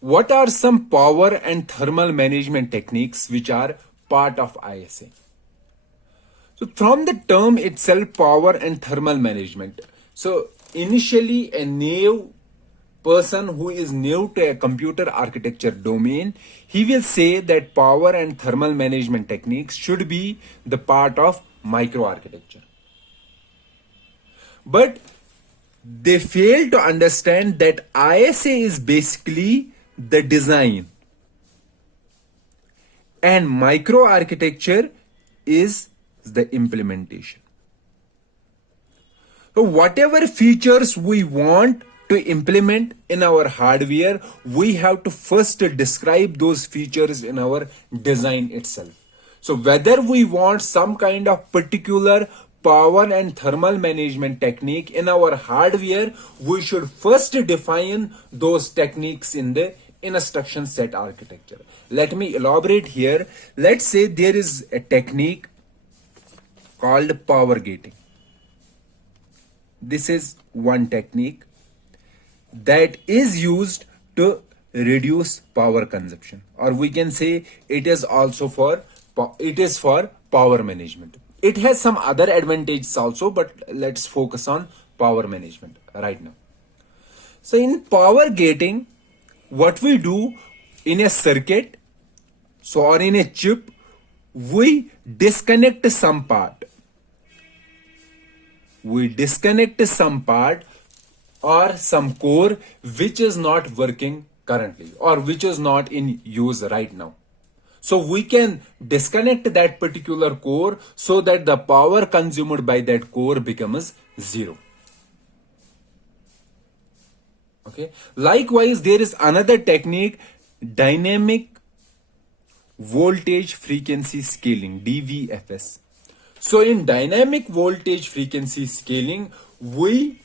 what are some power and thermal management techniques which are part of ISA? So from the term itself, power and thermal management. So initially a new person who is new to a computer architecture domain, he will say that power and thermal management techniques should be the part of microarchitecture. But they fail to understand that ISA is basically the design and microarchitecture is the implementation. So whatever features we want to implement in our hardware, we have to first describe those features in our design itself. So whether we want some kind of particular power and thermal management technique in our hardware, we should first define those techniques in the instruction set architecture. Let me elaborate here. Let's say there is a technique called power gating. This is one technique that is used to reduce power consumption, or we can say it is also for power management. It has some other advantages also, but let's focus on power management right now. So in power gating, what we do in a circuit, so or in a chip, we disconnect some part. We disconnect some part or some core which is not working currently or which is not in use right now. So we can disconnect that particular core so that the power consumed by that core becomes zero. Okay. Likewise, there is another technique, dynamic voltage frequency scaling, DVFS. So in dynamic voltage frequency scaling, we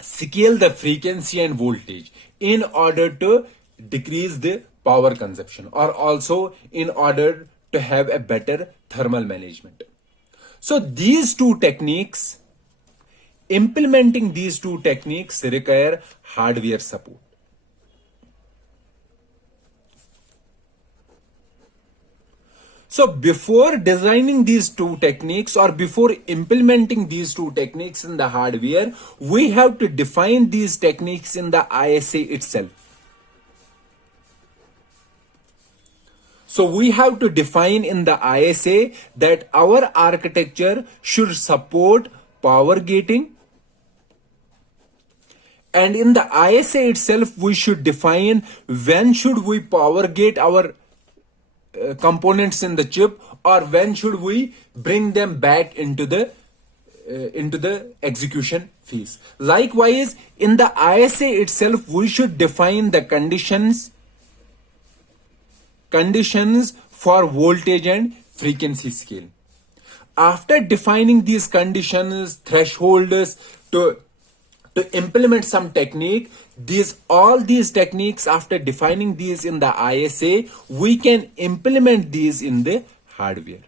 scale the frequency and voltage in order to decrease the power consumption or also in order to have a better thermal management. So these two techniques, implementing these two techniques require hardware support. So before designing these two techniques or before implementing these two techniques in the hardware, we have to define these techniques in the ISA itself. So we have to define in the ISA that our architecture should support power gating. And in the ISA itself, we should define when should we power gate our components in the chip or when should we bring them back into the execution phase. Likewise, in the ISA itself, we should define the conditions for voltage and frequency scale. After defining these conditions, thresholds to implement some technique, all these techniques, after defining these in the ISA, we can implement these in the hardware.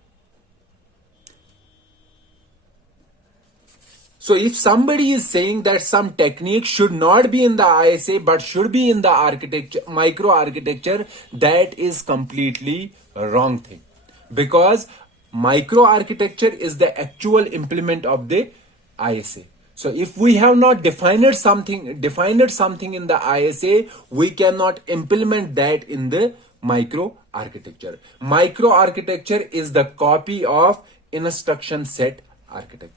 So if somebody is saying that some technique should not be in the ISA but should be in the architecture, microarchitecture, that is completely a wrong thing, because microarchitecture is the actual implement of the ISA. So if we have not defined something in the ISA, we cannot implement that in the microarchitecture. Microarchitecture is the copy of instruction set architecture.